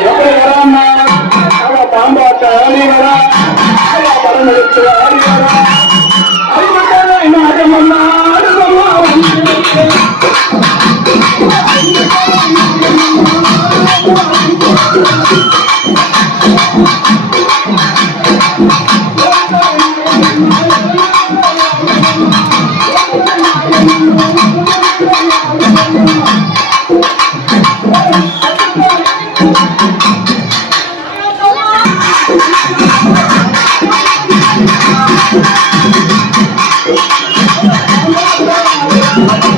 எப்படி வரான்னா அவ பாம்பாட்ட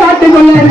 காட்டுக்கொள்ள